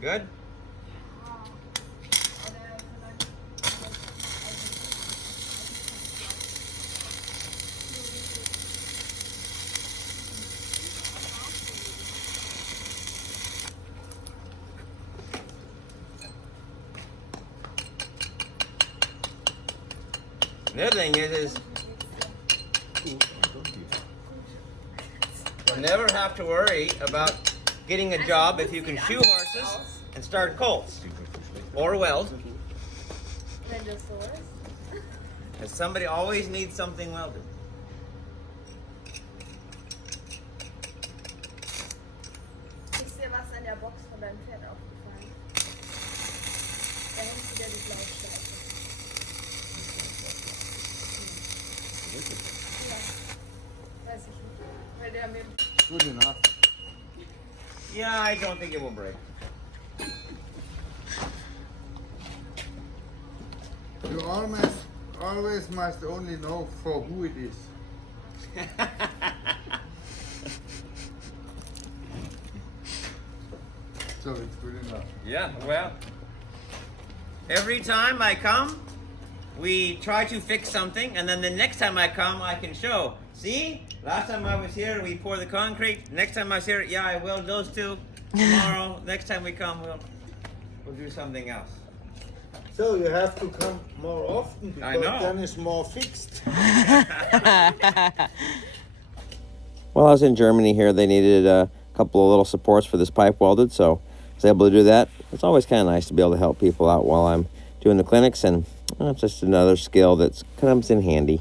Good? The other thing is you'll never have to worry about getting a job if you can shoe horses and start colts or weld. Because somebody always needs something welded. Ist dir was an der Box von deinem Pferd aufgefallen? Da hängt wieder die blaue Schleife. Ja, weiß ich nicht. Weil der mir... Good enough. Yeah, I don't think it will break. You always must only know for who it is. So it's good enough. Yeah, well, every time I come, we try to fix something, and then the next time I come, I can show. See, last time I was here, we pour the concrete. Next time I was here, yeah, I weld those two. Tomorrow, next time we come, we'll do something else. So you have to come more often I because know. then it's more fixed. Well, I was in Germany here. They needed a couple of little supports for this pipe welded, so I was able to do that. It's always kind of nice to be able to help people out while I'm doing the clinics, and it's just another skill that comes in handy.